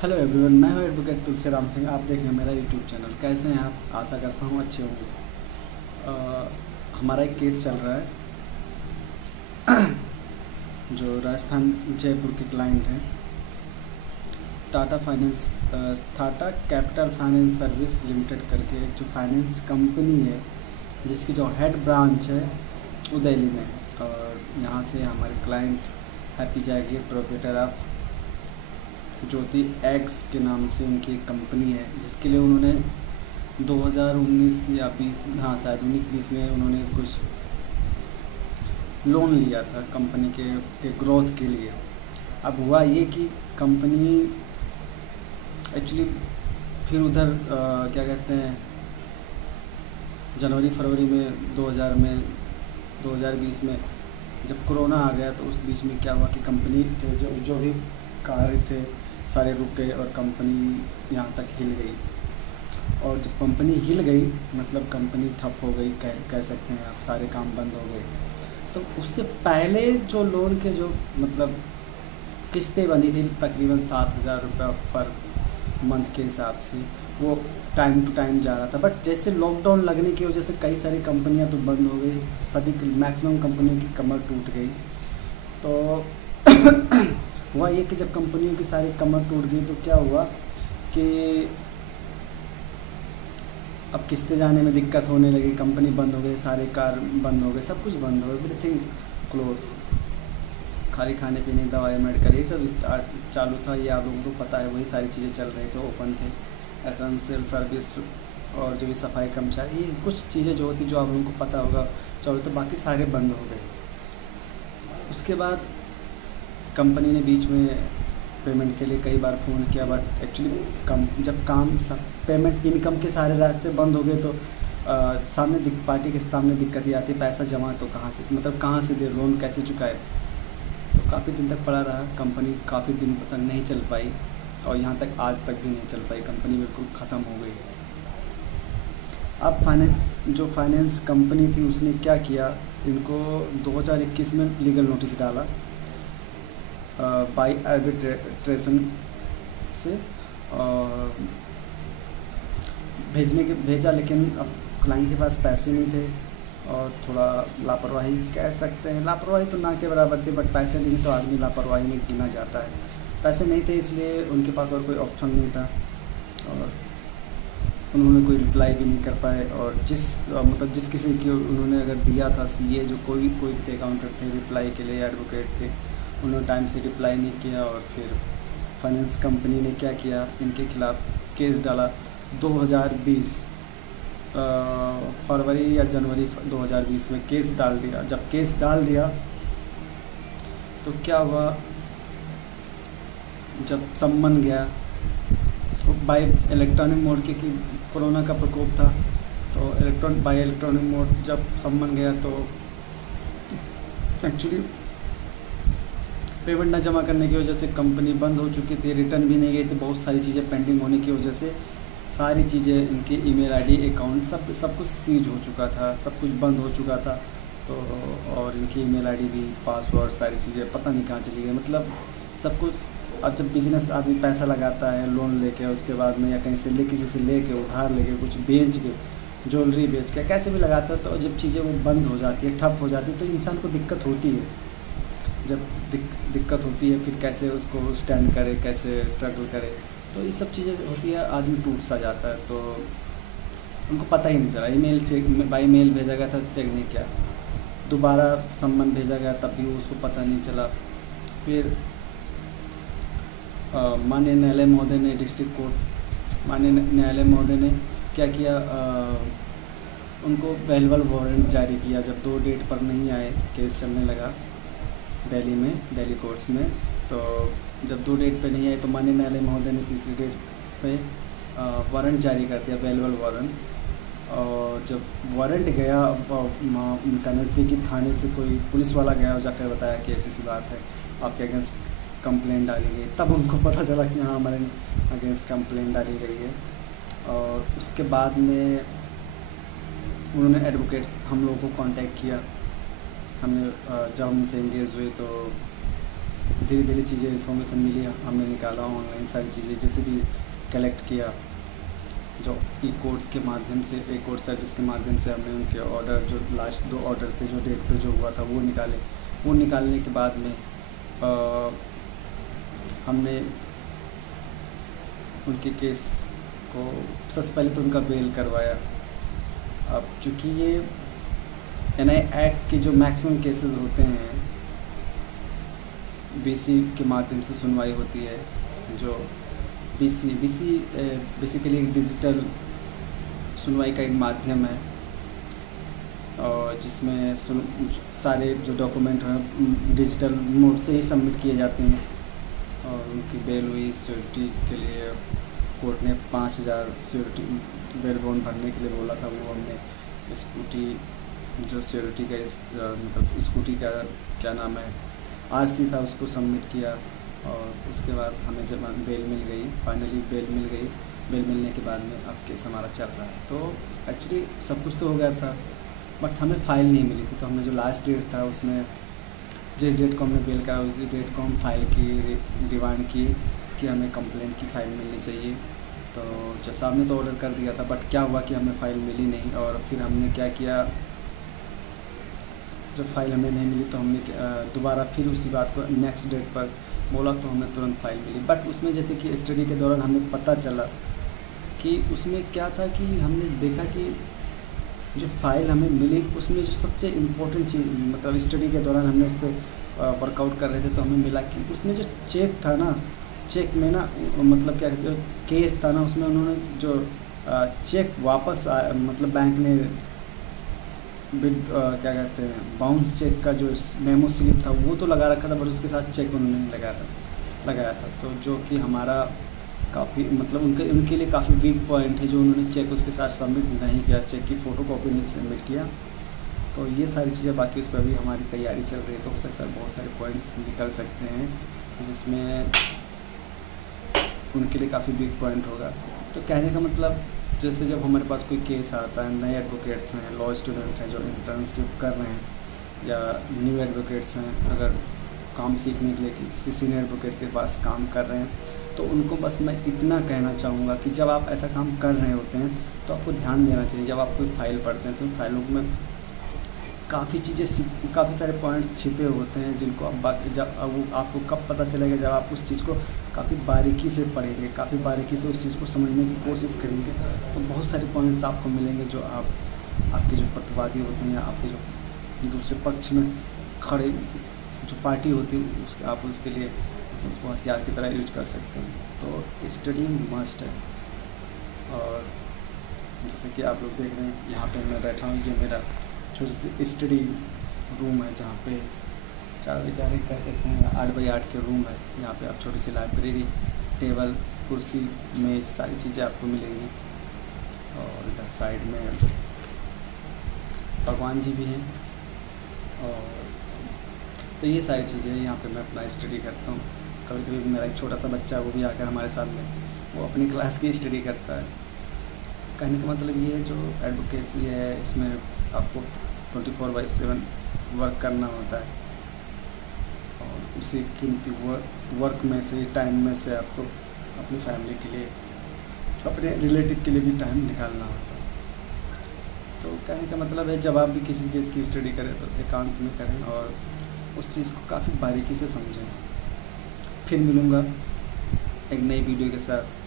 Hello everyone, मैं हूं advocate Tulsiram Singh. आप देख रहे हैं मेरा यूट्यूब चैनल। कैसे हैं आप? आशा करता हूं अच्छे होंगे। हमारा एक केस चल रहा है जो राजस्थान जयपुर के क्लाइंट हैं Tata finance, Tata capital finance service limited करके एक जो फाइनेंस कंपनी है जिसकी जो हेड ब्रांच है वो दिल्ली में है। और यहाँ से हमारे client happy Jagir proprietor of Jyoti x के नाम से उनकी एक कंपनी है, जिसके लिए उन्होंने 2019 या 20, हाँ शायद 19-20 में उन्होंने कुछ लोन लिया था कंपनी के ग्रोथ के लिए। अब हुआ ये कि कंपनी एक्चुअली फिर उधर क्या कहते हैं जनवरी फरवरी में 2020 में जब कोरोना आ गया तो उस बीच में क्या हुआ कि कंपनी के जो भी कार्य थे सारे रुक गए और कंपनी यहाँ तक हिल गई। और जब कंपनी हिल गई मतलब कंपनी ठप हो गई, कह सकते हैं आप, सारे काम बंद हो गए। तो उससे पहले जो लोन के जो मतलब किस्तें बनी थी तकरीबन 7,000 रुपये पर मंथ के हिसाब से, वो टाइम टू टाइम जा रहा था। बट जैसे लॉकडाउन लगने की वजह से कई सारी कंपनियां तो बंद हो गई, सभी मैक्सिमम कंपनियों की कमर टूट गई। तो हुआ ये कि जब कंपनियों की सारी कमर टूट गई तो क्या हुआ कि अब किस्तें जाने में दिक्कत होने लगी, कंपनी बंद हो गई, सारे कार बंद हो गए, सब कुछ बंद हो गया, एवरीथिंग क्लोज। खाली खाने पीने, दवाई, मेडिकल, ये सब स्टार्ट चालू था। ये आप लोगों को पता है, वही सारी चीज़ें चल रही थी, ओपन थे। एसेंशियल सर्विस और जो भी सफाई कर्मचारी, ये कुछ चीज़ें जो होती जो आप लोगों को पता होगा चलो, तो बाकी सारे बंद हो गए। उसके बाद कंपनी ने बीच में पेमेंट के लिए कई बार फ़ोन किया, बट एक्चुअली जब काम पेमेंट इनकम के सारे रास्ते बंद हो गए तो सामने पार्टी के सामने दिक्कत ही आती, पैसा जमा तो कहाँ से, मतलब कहाँ से दे, लोन कैसे चुकाए। तो काफ़ी दिन तक पड़ा रहा, कंपनी काफ़ी दिन तक नहीं चल पाई और यहाँ तक आज तक भी नहीं चल पाई, कंपनी बिल्कुल ख़त्म हो गई। अब जो फाइनेंस कंपनी थी उसने क्या किया, इनको 2021 में लीगल नोटिस डाला बाई आर्बिट्रेशन से भेजा, लेकिन अब क्लाइंट के पास पैसे नहीं थे और थोड़ा लापरवाही कह सकते हैं, लापरवाही तो ना के बराबर थी, बट पैसे नहीं तो आदमी लापरवाही में गिना जाता है। पैसे नहीं थे इसलिए उनके पास और कोई ऑप्शन नहीं था और उन्होंने कोई रिप्लाई भी नहीं कर पाए। और जिस किसी की उन्होंने अगर दिया था सीए, जो कोई थे, अकाउंटेंट थे, रिप्लाई के लिए एडवोकेट थे, उन्होंने टाइम से रिप्लाई नहीं किया। और फिर फाइनेंस कंपनी ने क्या किया, इनके खिलाफ़ केस डाला 2020 फरवरी या जनवरी 2020 में केस डाल दिया। जब केस डाल दिया तो क्या हुआ, जब सम्मन गया तो बाय इलेक्ट्रॉनिक मोड के, कि कोरोना का प्रकोप था तो बाय इलेक्ट्रॉनिक मोड जब सम्मन गया तो एक्चुअली पेमेंट न जमा करने की वजह से कंपनी बंद हो चुकी थी, रिटर्न भी नहीं गई थी, बहुत सारी चीज़ें पेंडिंग होने की वजह से सारी चीज़ें, इनकी ईमेल आईडी, अकाउंट, सब कुछ सीज हो चुका था, सब कुछ बंद हो चुका था। तो और इनकी ईमेल आईडी भी, पासवर्ड, सारी चीज़ें पता नहीं कहाँ चली गई, मतलब सब कुछ। अब जब बिजनेस आदमी पैसा लगाता है लोन लेके, उसके बाद में या कहीं से किसी से लेके, उधार लेके, कुछ बेच के, ज्वेलरी बेच के, कैसे भी लगाता है, तो जब चीज़ें वो बंद हो जाती है, ठप हो जाती है, तो इंसान को दिक्कत होती है। जब दिक्कत होती है फिर कैसे उसको स्टैंड करे, कैसे स्ट्रगल करे, तो ये सब चीज़ें होती है, आदमी टूट सा जाता है। तो उनको पता ही नहीं चला, ईमेल चेक बाई मेल भेजा गया था, चेक नहीं किया, दोबारा सम्मन भेजा गया तब भी उसको पता नहीं चला। फिर माननीय न्यायालय महोदय ने, डिस्ट्रिक्ट कोर्ट माननीय न्यायालय महोदय ने क्या किया, उनको वेलबल वारंट जारी किया। जब 2 डेट पर नहीं आए, केस चलने लगा दिल्ली में, दिल्ली कोर्ट्स में, तो जब 2 डेट पे नहीं आए तो माननीय न्यायालय महोदय ने तीसरी डेट पे वारंट जारी कर दिया, वेलबल वारंट। और जब वारंट गया, उनका नज़दीकी थाने से कोई पुलिस वाला गया और जाकर बताया कि ऐसी सी बात है, आपके अगेंस्ट कंप्लेंट डाली गई, तब उनको पता चला कि हाँ हमारे अगेंस्ट कंप्लेंट डाली गई है। और उसके बाद में उन्होंने एडवोकेट हम लोगों को कांटेक्ट किया, हमने जब हमसे इंगेज हुए तो धीरे धीरे चीज़ें इन्फॉर्मेशन मिली, हमने निकाला ऑनलाइन सारी चीज़ें, जैसे भी कलेक्ट किया, जो ई कोड के माध्यम से, ई कोड सर्विस के माध्यम से हमने उनके ऑर्डर, जो लास्ट 2 ऑर्डर थे जो डेट पे जो हुआ था वो निकाले। वो निकालने के बाद में हमने उनके केस को सबसे पहले तो उनका बेल करवाया। अब चूँकि ये एनआई एक्ट के जो मैक्सिमम केसेस होते हैं बीसी के माध्यम से सुनवाई होती है। जो बीसी बेसिकली एक डिजिटल सुनवाई का एक माध्यम है, और जिसमें सारे जो डॉक्यूमेंट हैं डिजिटल मोड से ही सबमिट किए जाते हैं। और उनकी बेल हुई, सिक्योरिटी के लिए कोर्ट ने 5,000 सिक्योरिटी बेल बॉन्ड भरने के लिए बोला था। वो हमने स्कूटी, जो सिक्योरिटी का मतलब स्कूटी का क्या नाम है, आरसी था, उसको सबमिट किया। और उसके बाद हमें जब बेल मिल गई, फाइनली बेल मिल गई। बेल मिलने के बाद में अब केस हमारा चल रहा है। तो एक्चुअली सब कुछ तो हो गया था, बट हमें फ़ाइल नहीं मिली थी। तो हमने जो लास्ट डेट था उसमें जिस डेट को हमने बेल करा उस डेट को हम फाइल की डिमांड की कि हमें कंप्लेंट की फ़ाइल मिलनी चाहिए। तो जैसा हमने तो ऑर्डर कर दिया था, बट क्या हुआ कि हमें फ़ाइल मिली नहीं। और फिर हमने क्या किया, जब फाइल हमें नहीं मिली तो हमने दोबारा फिर उसी बात को नेक्स्ट डेट पर बोला, तो हमें तुरंत फ़ाइल मिली। बट उसमें जैसे कि स्टडी के दौरान हमें पता चला कि उसमें क्या था कि हमने देखा कि जो फ़ाइल हमें मिली उसमें जो सबसे इम्पोर्टेंट चीज़, मतलब स्टडी के दौरान हमने इस पर वर्कआउट कर रहे थे, तो हमें मिला कि उसमें जो चेक था ना, चेक में ना मतलब क्या कहते हैं, केस था ना, उसमें उन्होंने जो चेक वापस मतलब बैंक ने क्या कहते हैं बाउंस चेक का जो मेमो स्लिप था वो तो लगा रखा था, पर उसके साथ चेक उन्होंने लगाया था। तो जो कि हमारा काफ़ी मतलब उनके लिए काफ़ी वीक पॉइंट है, जो उन्होंने चेक उसके साथ सबमिट नहीं किया, चेक की फ़ोटोकॉपी नहीं सबमिट किया। तो ये सारी चीज़ें, बाकी उस पर भी हमारी तैयारी चल रही है। तो हो सकता है बहुत सारे पॉइंट्स निकल सकते हैं जिसमें उनके लिए काफ़ी वीक पॉइंट होगा। तो कहने का मतलब, जैसे जब हमारे पास कोई केस आता है, नए एडवोकेट्स हैं, लॉ स्टूडेंट हैं जो इंटर्नशिप कर रहे हैं, या न्यू एडवोकेट्स हैं अगर काम सीखने के लिए किसी सीनियर एडवोकेट के पास काम कर रहे हैं, तो उनको बस मैं इतना कहना चाहूँगा कि जब आप ऐसा काम कर रहे होते हैं तो आपको ध्यान देना चाहिए। जब आप कोई फाइल पढ़ते हैं तो फाइलों में काफ़ी चीज़ें, काफ़ी सारे पॉइंट्स छिपे होते हैं जिनको आप जब वो आपको कब पता चलेगा, जब आप उस चीज़ को काफ़ी बारीकी से पढ़ेंगे, काफ़ी बारीकी से उस चीज़ को समझने की कोशिश करेंगे, तो बहुत सारे पॉइंट्स आपको मिलेंगे जो आपके जो प्रतिवादी होते हैं या आपके जो दूसरे पक्ष में खड़े जो पार्टी होती है उसके आप उसके लिए उसको हथियार की तरह यूज कर सकते हैं। तो स्टडी मस्ट है। और जैसे कि आप लोग देख रहे हैं यहाँ पे मैं बैठा हूँ, ये मेरा छोटी सी स्टडी रूम है जहाँ पे 4x4 कह सकते हैं, 8x8 के रूम है। यहाँ पे आप छोटी सी लाइब्रेरी, टेबल, कुर्सी, मेज, सारी चीज़ें आपको मिलेंगी। और इधर साइड में भगवान जी भी हैं। और तो ये सारी चीज़ें यहाँ पे मैं अपना स्टडी करता हूँ। कभी कभी मेरा एक छोटा सा बच्चा वो भी आकर हमारे साथ में वो अपनी क्लास की स्टडी करता है। कहने का मतलब ये है, जो एडवोकेसी है इसमें आपको 24/7 वर्क करना होता है, और उसी कीमती वर्क में से, टाइम में से आपको अपनी फैमिली के लिए, अपने रिलेटिव के लिए भी टाइम निकालना होता है। तो कहने का मतलब है, जब आप भी किसी केस की स्टडी करें तो एकांत में करें और उस चीज़ को काफ़ी बारीकी से समझें। फिर मिलूँगा एक नई वीडियो के साथ।